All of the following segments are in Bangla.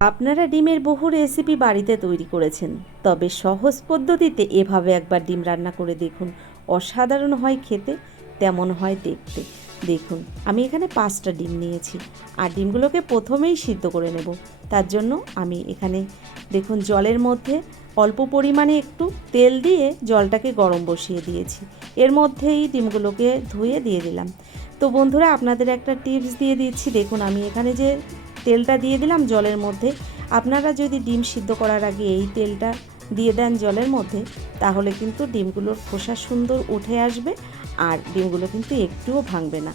আপনারা ডিমের বহু রেসিপি বাড়িতে তৈরি করেছেন, তবে সহজ পদ্ধতিতে এভাবে একবার ডিম রান্না করে দেখুন। অসাধারণ হয় খেতে, তেমন হয় দেখতে। দেখুন, আমি এখানে 5টা ডিম নিয়েছি, আর ডিমগুলোকে প্রথমেই সিদ্ধ করে নেব। তার জন্য আমি এখানে দেখুন জলের মধ্যে অল্প পরিমাণে একটু তেল দিয়ে জলটাকে গরম বসিয়ে দিয়েছি। এর মধ্যেই ডিমগুলোকে ধুয়ে দিয়ে দিলাম। তো বন্ধুরা, আপনাদের একটা টিপস দিয়ে দিচ্ছি। দেখুন, আমি এখানে যে তেলটা দিয়ে দিলাম জলের মধ্যে, আপনারা যদি ডিম সিদ্ধ করার আগে এই তেলটা দিয়ে দেন জলের মধ্যে, তাহলে কিন্তু ডিমগুলোর খোসা সুন্দর উঠে আসবে, আর ডিমগুলো কিন্তু একটুও ভাঙবে না।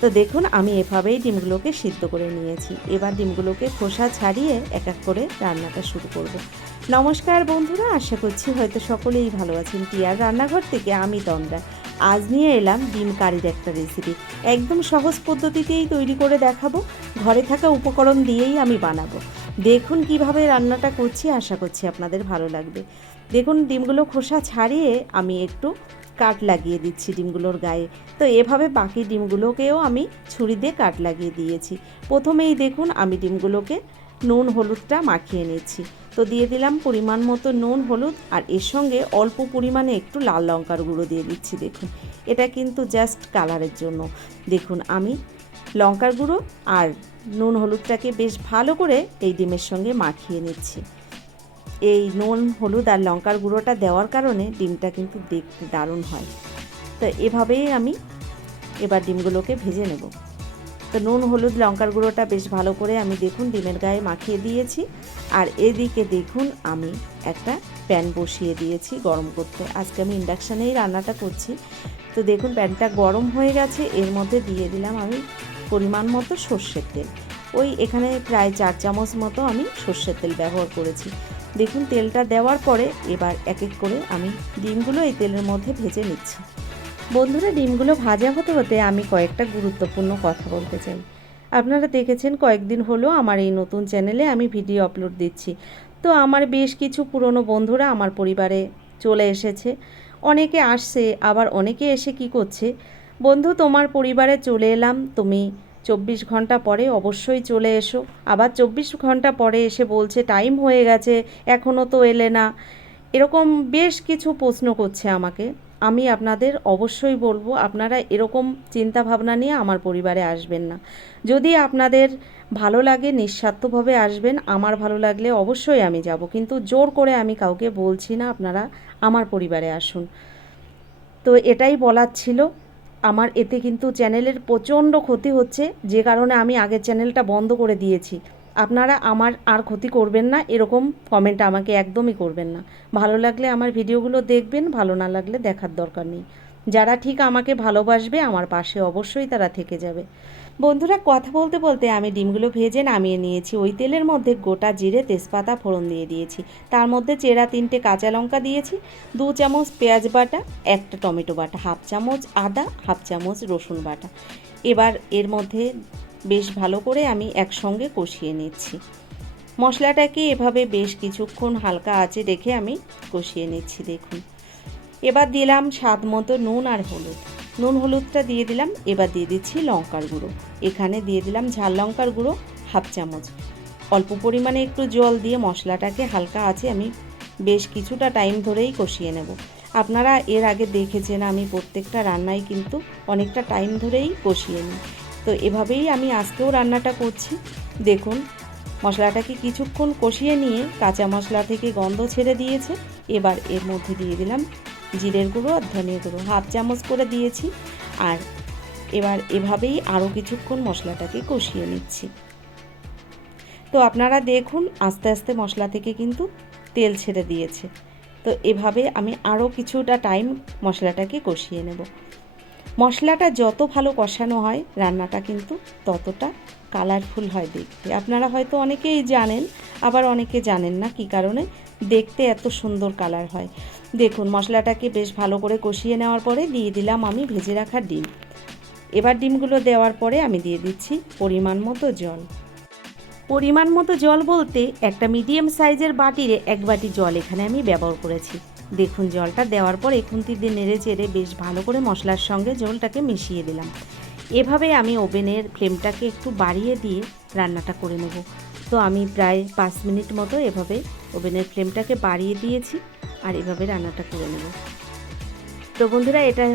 তো দেখুন, আমি এভাবেই ডিমগুলোকে সিদ্ধ করে নিয়েছি। এবার ডিমগুলোকে খোসা ছাড়িয়ে এক এক করে রান্নাটা শুরু করব। নমস্কার বন্ধুরা, আশা করছি হয়তো সকলেই ভালো আছেন। টিয়ার রান্নাঘর থেকে আমি তন্দ্রা। আজ নিয়ে এলাম ডিম কারির একটা রেসিপি। একদম সহজ পদ্ধতিতেই তৈরি করে দেখাবো। ঘরে থাকা উপকরণ দিয়েই আমি বানাবো। দেখুন কিভাবে রান্নাটা করছি, আশা করছি আপনাদের ভালো লাগবে। দেখুন, ডিমগুলো খোসা ছাড়িয়ে আমি একটু কাট লাগিয়ে দিচ্ছি ডিমগুলোর গায়ে। তো এভাবে বাকি ডিমগুলোকেও আমি ছুরি দিয়ে কাট লাগিয়ে দিয়েছি। প্রথমেই দেখুন, আমি ডিমগুলোকে নুন হলুদটা মাখিয়ে নিচ্ছি। তো দিয়ে দিলাম পরিমাণ মতো নুন হলুদ, আর এর সঙ্গে অল্প পরিমাণে একটু লাল লঙ্কার গুঁড়ো দিয়ে দিচ্ছি। দেখুন, এটা কিন্তু জাস্ট কালারের জন্য। দেখুন, আমি লঙ্কার গুঁড়ো আর নুন হলুদটাকে বেশ ভালো করে এই ডিমের সঙ্গে মাখিয়ে নিচ্ছি। এই নুন হলুদ আর লঙ্কার গুঁড়োটা দেওয়ার কারণে ডিমটা কিন্তু দেখতে দারুণ হয়। তো এভাবেই আমি এবার ডিমগুলোকে ভেজে নেব। তো নুন হলুদ লঙ্কার গুঁড়োটা বেশ ভালো করে আমি দেখুন ডিমের গায়ে মাখিয়ে দিয়েছি। আর এদিকে দেখুন, আমি একটা প্যান বসিয়ে দিয়েছি গরম করতে। আজকে আমি ইন্ডাকশানেই রান্নাটা করছি। তো দেখুন, প্যানটা গরম হয়ে গেছে। এর মধ্যে দিয়ে দিলাম আমি পরিমাণ মতো সর্ষের তেল। ওই এখানে প্রায় 4 চামচ মতো আমি সর্ষের তেল ব্যবহার করেছি। দেখুন, তেলটা দেওয়ার পরে এবার এক এক করে আমি ডিমগুলো এই তেলের মধ্যে ভেজে নিচ্ছি। বন্ধুরা, ডিমগুলো ভাজা হতে হতে আমি কয়েকটা গুরুত্বপূর্ণ কথা বলতে চাই। আপনারা দেখেছেন কয়েকদিন হলো আমার এই নতুন চ্যানেলে আমি ভিডিও আপলোড দিচ্ছি। তো আমার বেশ কিছু পুরনো বন্ধুরা আমার পরিবারে চলে এসেছে। অনেকে আসছে, আবার অনেকে এসে কি করছে, বন্ধু তোমার পরিবারে চলে এলাম, তুমি 24 ঘন্টা পরে অবশ্যই চলে এসো। আবার 24 ঘন্টা পরে এসে বলছে টাইম হয়ে গেছে, এখনও তো এলে না। এরকম বেশ কিছু প্রশ্ন করছে আমাকে। আমি আপনাদের অবশ্যই বলবো, আপনারা এরকম চিন্তা ভাবনা নিয়ে আমার পরিবারে আসবেন না। যদি আপনাদের ভালো লাগে নিঃস্বার্থভাবে আসবেন, আমার ভালো লাগলে অবশ্যই আমি যাব, কিন্তু জোর করে আমি কাউকে বলছি না আপনারা আমার পরিবারে আসুন। তো এটাই বলার ছিল। আমার এতে কিন্তু চ্যানেলের প্রচণ্ড ক্ষতি হচ্ছে, যে কারণে আমি আগের চ্যানেলটা বন্ধ করে দিয়েছি। আপনারা আমার আর ক্ষতি করবেন না, এরকম কমেন্ট আমাকে একদমই করবেন না। ভালো লাগলে আমার ভিডিওগুলো দেখবেন, ভালো না লাগলে দেখার দরকার নেই। যারা ঠিক আমাকে ভালোবাসবে, আমার পাশে অবশ্যই তারা থেকে যাবে। বন্ধুরা, কথা বলতে বলতে আমি ডিমগুলো ভেজে নামিয়ে নিয়েছি। ওই তেলের মধ্যে গোটা জিরে তেজপাতা ফোড়ন দিয়ে দিয়েছি। তার মধ্যে চেরা 3টে কাঁচা লঙ্কা দিয়েছি, 2 চামচ পেঁয়াজ বাটা, একটা টমেটো বাটা, হাফ চামচ আদা, হাফ চামচ রসুন বাটা। এবার এর মধ্যে বেশ ভালো করে আমি একসঙ্গে কষিয়ে নিচ্ছি। মশলাটাকে এভাবে বেশ কিছুক্ষণ হালকা আঁচে রেখে আমি কষিয়ে নিচ্ছি। দেখুন, এবার দিলাম স্বাদ মতো নুন আর হলুদ। নুন হলুদটা দিয়ে দিলাম। এবার দিয়ে দিচ্ছি লঙ্কার গুঁড়ো। এখানে দিয়ে দিলাম ঝাল লঙ্কার গুঁড়ো হাফ চামচ। অল্প পরিমাণে একটু জল দিয়ে মশলাটাকে হালকা আঁচে আমি বেশ কিছুটা টাইম ধরেই কষিয়ে নেব। আপনারা এর আগে দেখেছেন আমি প্রত্যেকটা রান্নায় কিন্তু অনেকটা টাইম ধরেই কষিয়ে নিই। তো এভাবেই আমি আজকেও রান্নাটা করছি। দেখুন, মশলাটাকে কিছুক্ষণ কষিয়ে নিয়ে কাঁচা মশলা থেকে গন্ধ ছেড়ে দিয়েছে। এবার এর মধ্যে দিয়ে দিলাম জিরের গুঁড়ো আর ধনিয়া গুঁড়ো হাফ চামচ করে দিয়েছি। আর এবার এভাবেই আরও কিছুক্ষণ মশলাটাকে কষিয়ে নিচ্ছি। তো আপনারা দেখুন, আস্তে আস্তে মশলা থেকে কিন্তু তেল ছেড়ে দিয়েছে। তো এভাবে আমি আরও কিছুটা টাইম মশলাটাকে কষিয়ে নেব। মশলাটা যত ভালো কষানো হয় রান্নাটা কিন্তু ততটা কালারফুল হয় দেখতে। আপনারা হয়তো অনেকেই জানেন, আবার অনেকে জানেন না কী কারণে দেখতে এত সুন্দর কালার হয়। দেখুন, মশলাটাকে বেশ ভালো করে কষিয়ে নেওয়ার পরে দিয়ে দিলাম আমি ভেজে রাখা ডিম। এবার ডিমগুলো দেওয়ার পরে আমি দিয়ে দিচ্ছি পরিমাণ মতো জল। পরিমাণ মতো জল বলতে একটা মিডিয়াম সাইজের বাটির 1 বাটি জল এখানে আমি ব্যবহার করেছি। দেখুন, জলটা দেওয়ার পর খুন্তি দিয়ে নেড়ে চেড়ে বেশ ভালো করে মশলার সঙ্গে জলটাকে মিশিয়ে দিলাম। এভাবে আমি ওভেনের ফ্লেমটাকে একটু বাড়িয়ে দিয়ে রান্নাটা করে নেব। তো আমি প্রায় 5 মিনিট মতো এভাবে ওভেনের ফ্লেমটাকে বাড়িয়ে দিয়েছি আর এভাবে রান্নাটা করে নেব। তো বন্ধুরা, এটা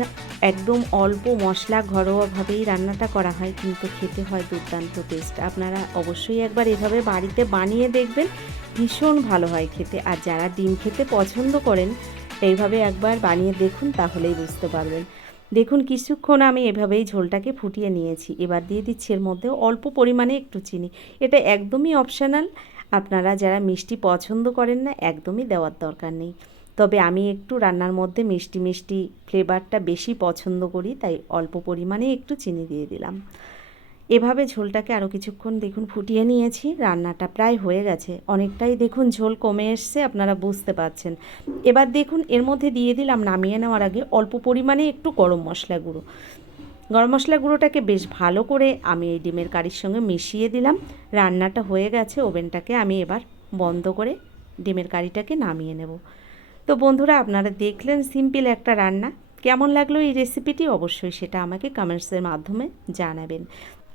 একদম অল্প মশলা ঘরোয়াভাবেই রান্নাটা করা হয়, কিন্তু খেতে হয় দুর্দান্ত টেস্ট। আপনারা অবশ্যই একবার এভাবে বাড়িতে বানিয়ে দেখবেন, ভীষণ ভালো হয় খেতে। আর যারা ডিম খেতে পছন্দ করেন এইভাবে একবার বানিয়ে দেখুন, তাহলেই বুঝতে পারবেন। দেখুন কিছুক্ষণ আমি এভাবেই ঝোলটাকে ফুটিয়ে নিয়েছি। এবার দিয়ে দিচ্ছি এর মধ্যে অল্প পরিমাণে একটু চিনি। এটা একদমই অপশনাল, আপনারা যারা মিষ্টি পছন্দ করেন না একদমই দেওয়ার দরকার নেই। তবে আমি একটু রান্নার মধ্যে মিষ্টি মিষ্টি ফ্লেভারটা বেশি পছন্দ করি, তাই অল্প পরিমাণে একটু চিনি দিয়ে দিলাম। এভাবে ঝোলটাকে আরও কিছুক্ষণ দেখুন ফুটিয়ে নিয়েছি। রান্নাটা প্রায় হয়ে গেছে, অনেকটাই দেখুন ঝোল কমে এসছে, আপনারা বুঝতে পারছেন। এবার দেখুন এর মধ্যে দিয়ে দিলাম নামিয়ে নেওয়ার আগে অল্প পরিমাণে একটু গরম মশলা গুঁড়ো। গরম মশলা গুঁড়োটাকে বেশ ভালো করে আমি এই ডিমের কারির সঙ্গে মিশিয়ে দিলাম। রান্নাটা হয়ে গেছে, ওভেনটাকে আমি এবার বন্ধ করে ডিমের কারিটাকে নামিয়ে নেব। তো বন্ধুরা, আপনারা দেখলেন সিম্পল একটা রান্না। কেমন লাগলো এই রেসিপিটি অবশ্যই সেটা আমাকে কমেন্টসের মাধ্যমে জানাবেন।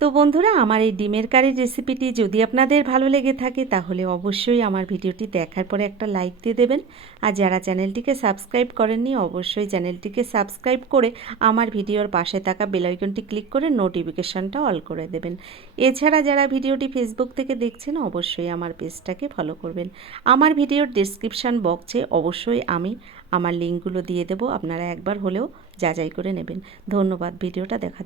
তো বন্ধুরা, আমার এই ডিমের কারির রেসিপিটি যদি আপনাদের ভালো লেগে থাকে তাহলে অবশ্যই আমার ভিডিওটি দেখার পরে একটা লাইক দিয়ে দেবেন। আর যারা চ্যানেলটিকে সাবস্ক্রাইব করেননি অবশ্যই চ্যানেলটিকে সাবস্ক্রাইব করে আমার ভিডিওর পাশে থাকা বেল আইকনটি ক্লিক করে নোটিফিকেশানটা অল করে দেবেন। এছাড়া যারা ভিডিওটি ফেসবুক থেকে দেখছেন অবশ্যই আমার পেজটাকে ফলো করবেন। আমার ভিডিওর ডেসক্রিপশান বক্সে অবশ্যই আমি আমার লিঙ্কগুলো দিয়ে দেবো, আপনারা একবার হলেও যাচাই করে নেবেন। ধন্যবাদ ভিডিওটা দেখার জন্য।